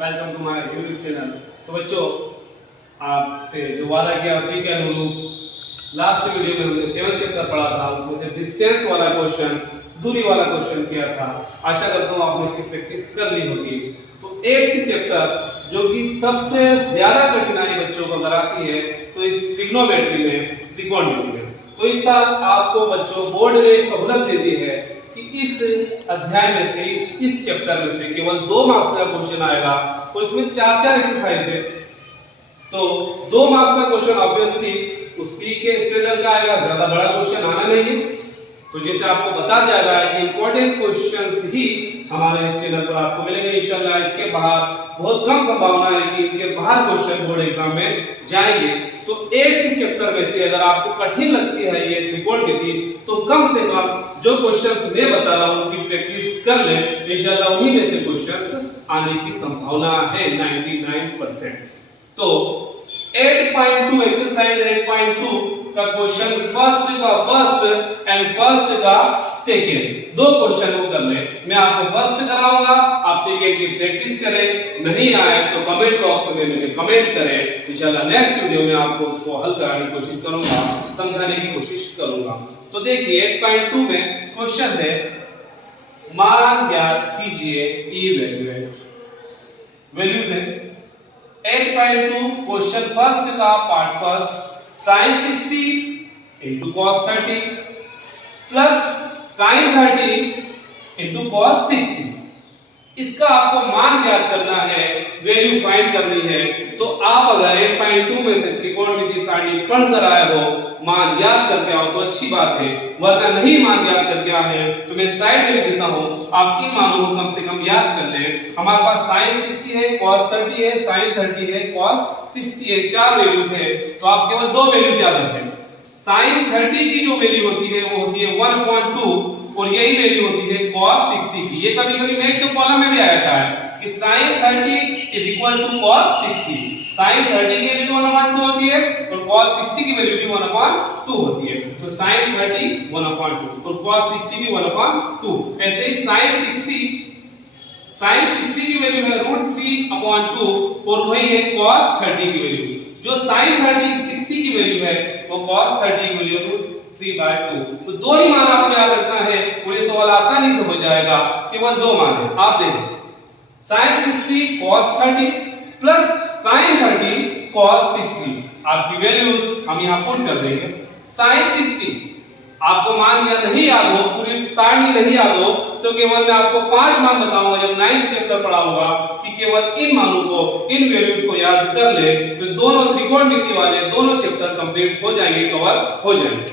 Welcome to my YouTube channel. तो बच्चों, आपसे जो वादा किया उसी के अनुरूप लास्ट वीडियो में हमने 7 चैप्टर पढ़ा था, उसमें से डिस्टेंस वाला क्वेश्चन, दूरी वाला क्वेश्चन किया था। आशा करता हूँ आपने इसकी प्रैक्टिस कर ली होगी। तो 8th चैप्टर जो कि सबसे ज्यादा कठिनाई बच्चों को कराती है, तो इस ट्रिग्नोमेट्री में, त्रिकोणमिति में, तो इस साल आपको बच्चों बोर्ड ने एक सहूलत दे दी है कि इस अध्याय में से, इस चैप्टर में से केवल 2 मार्क्स का क्वेश्चन आएगा और इसमें 4-4 एक्सरसाइज है। तो 2 मार्क्स का क्वेश्चन ऑब्वियसली उसी के स्टैंडर्ड का आएगा, ज्यादा बड़ा क्वेश्चन आना नहीं है। तो जैसे आपको बता दिया गया है कि इंपॉर्टेंट क्वेश्चंस ही हमारे इस चैनल पर आपको मिलेंगे इंशाल्लाह। इसके बाहर बहुत कम संभावना है कि इनके बाहर क्वेश्चन बोर्ड एग्जाम में जाएंगे। तो 8th चैप्टर में से अगर आपको कठिन लगती है ये त्रिकोणमिति, तो कम से कम जो क्वेश्चंस मैं बता रहा हूं उनकी प्रैक्टिस कर लें, इंशाल्लाह उन्हीं में से क्वेश्चंस आने की संभावना है 99%। तो 8.2 एक्सरसाइज 8.2 का क्वेश्चन फर्स्ट का सेकंड, 2 क्वेश्चन को करने। मैं आपको फर्स्ट कराऊंगा, आप सेकंड की प्रैक्टिस करें। नहीं आए तो कमेंट बॉक्स में मुझे कमेंट करें, इंशाल्लाह नेक्स्ट वीडियो में आपको उसको हल कराने की कोशिश करूंगा, समझाने की कोशिश करूंगा। तो देखिए 8.2 में क्वेश्चन है, मान ज्ञात कीजिए इवैल्यूएट वैल्यूज है। 8.2 क्वेश्चन फर्स्ट का part first, sin 60 into cos 30 plus sin 30 into cos 60। इसका आपको मान ज्ञात करना है, वैल्यू फाइंड करनी है। तो आप अगर 8.2 में से त्रिकोणमिति सारणी पढ़ कर आए हो, मान याद करके आओ तो अच्छी बात है, वरना नहीं मान याद करके आए हैं तो मैं साइड में लिख देता हूं, आप इन मानों को कम से कम याद कर लें। हमारे पास sin 60 है, cos 30 है, sin 30 है, cos 60 है, 4 वैल्यूज है। तो आप केवल 2 वैल्यूज याद रखें। sin 30 की जो वैल्यू होती है वो होती है 1/2 और यही वैल्यू होती है cos 60 की। ये कभी-कभी मैं एक तो कॉलम में भी आया था कि sin 30 cos 60। sin 30 की वैल्यू 1/2 होती है और cos 60 की वैल्यू भी 1/2 होती है। तो sin 30 1/2 और cos 60 भी 1/2। ऐसे ही sin 60 की वैल्यू है √3/2 और वही है cos 30 की वैल्यू। जो sin 30 60 की वैल्यू है वो cos 30 की वैल्यू √3/2। तो 2 ही मान आपको याद रखना है और ये सवाल आसानी से हो जाएगा। केवल 2 मान है, आप देखें sin 60 cos 30 plus sin 30 cos 60। आपकी वैल्यूज हम यहां पुट कर देंगे। sin 60 आपको मान या नहीं याद हो, पूरी सारणी नहीं याद हो, तो केवल मैं आपको 5 मान बताऊंगा जब 9th चैप्टर पढ़ा होगा कि केवल इन मानों को, इन वैल्यूज को याद कर ले तो दोनों त्रिकोणमिति वाले दोनों चैप्टर कंप्लीट हो जाएंगे, कवर हो जाएंगे।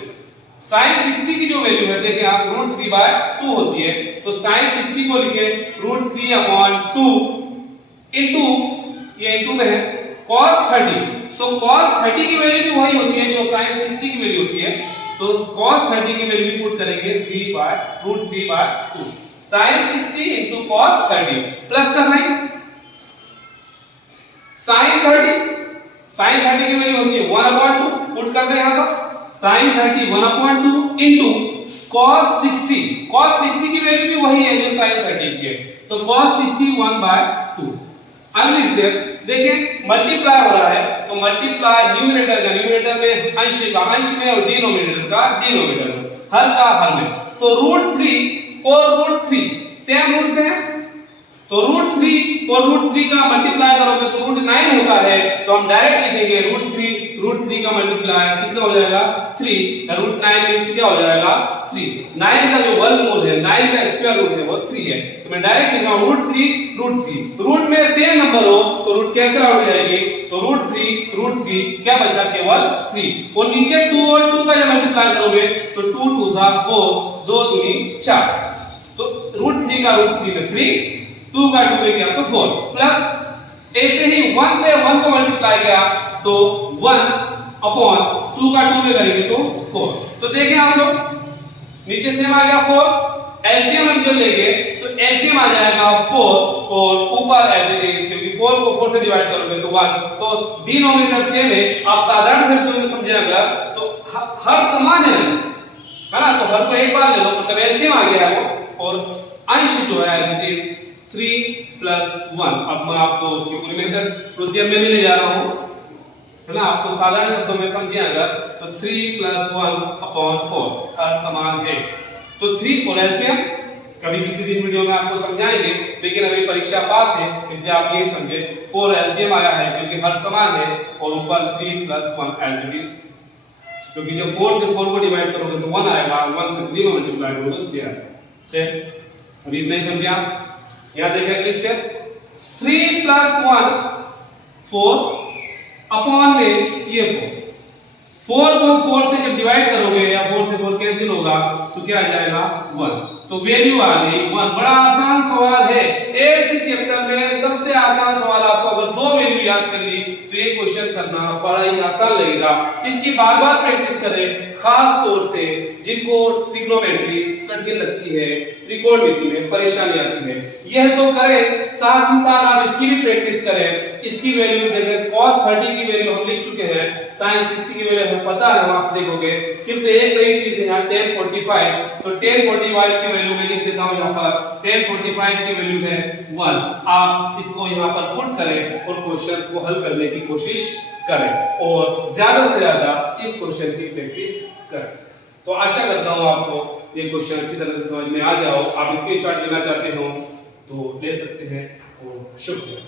sin 60 की जो वैल्यू है देखिए आप √3/2 होती है, तो sin 60 को लिखे √3/2 इनटू, ये इनटू में है cos 30। तो cos 30 की वैल्यू भी वही होती है जो sin 60 की वैल्यू होती है। तो cos 30 की वैल्यू पुट करेंगे √3/2 sin 60 into cos 30 प्लस का साइन sin 30 की वैल्यू होती है 1/2, पुट कर दे यहां पर sin 30 1/2 into cos 60 की वैल्यू भी वही है जो sin 30 की है। तो cos 60 1/2। अगली स्टेप देखिए, मल्टीप्लाई हो रहा है तो मल्टीप्लाई न्यूमरेटर में अंश का अंश में और डिनोमिनेटर का डिनोमिनेटर में, हर का हर में। तो √3 और √3 सेम रूट से है, तो √3 और √3 का मल्टीप्लाई करोगे तो √9 होता है। तो हम डायरेक्ट लिखेंगे √3 का मल्टीप्लाई कितना हो जाएगा 3, √9 मींस क्या हो जाएगा 3। 9 का जो वर्गमूल है, 9 का स्क्वायर रूट है वो 3 है। तो मैं डायरेक्ट लिख रहा हूं √3 रूट में सेम नंबर हो तो रूट कैंसिल आउट हो जाएगी। तो √3 क्या बचा, केवल 3। और नीचे 2 और 2 का जब मल्टीप्लाई करोगे तो 2 2 4, 2 दूनी 4। तो √3 का √3 में 3, 2 का 2 में क्या तो 4 प्लस ऐसे ही 1 से 1 को मल्टीप्लाई किया तो 1/2 का 2 में करेंगे तो 4। तो देखें आप लोग नीचे सेम आ गया 4, एलसीएम हम जो लेंगे तो एलसीएम आ जाएगा 4 और ऊपर एज इट इज, क्योंकि 4 को 4 से डिवाइड करोगे तो 1, तो डिनोमिनेटर सेम है। आप साधारण शब्दों में समझिएगा तो हर समान है ना, तो हर को एक बार ले लो, मतलब एलसीएम आ गया है वो, और अंश जो है एज इट इज 3 प्लस 1। अब मैं आपको उसकी पूरी मेथड प्रोसीजर में नहीं ले जा रहा हूं, है ना। आपको साधारण शब्दों में समझिए अगर, तो 3 प्लस 1 अपॉन 4 हर समान है। तो 3 और एलसीएम कभी किसी दिन वीडियो में आपको समझाएंगे, लेकिन अभी परीक्षा पास है इसलिए आप यही समझे 4 एलसीएम आया है क्योंकि हर समान है, और ऊपर 3 प्लस 1 एज इट इज, क्योंकि जब 4 से 4 को डिवाइड करोगे तो 1 आएगा, 1 से 3 में मल्टीप्लाई करोगे तो 3 आएगा। ठीक, अभी इतना ही समझे आप। यहां देखिए अगली स्टेप, 3 प्लस 1 4 अपॉन में ये 4 को 4 से जब डिवाइड करोगे या 4 से 4 कैंसिल होगा तो क्या आ जाएगा 1, तो वैल्यू आ गई 1। बड़ा आसान सवाल है, 8th चैप्टर में सबसे आसान सवाल। आपको अगर 2 वैल्यू याद कर ली तो ये क्वेश्चन करना बड़ा ही आसान लगेगा। इसकी बार-बार प्रैक्टिस करें, खास तौर से जिनको ट्रिग्नोमेट्री कठिन लगती है, त्रिकोणमिति में परेशानी आती है, यह तो करें, साथ ही साथ आप इसकी भी प्रैक्टिस करें। इसकी वैल्यू जैसे cos 30 की वैल्यू हम लिख चुके हैं, sin 60 की वैल्यू हमें पता है, वहां से देखोगे। सिर्फ एक नई चीज है यहाँ tan 45, तो tan 45 की वैल्यू मैं लिख देता हूं यहाँ पर, tan 45 की वैल्यू है 1। आप इसको यहाँ पर पुट करें और क्वेश्चंस को हल करने की कोशिश करें, और ज्यादा से ज्यादा इस क्वेश्चन की प्रैक्टिस करें। तो आशा करता हूं आपको ये क्वेश्चन अच्छी तरह से समझ में आ गया हो। आप स्क्रीनशॉट लेना चाहते हो तो ले सकते हैं, और शुक्रिया।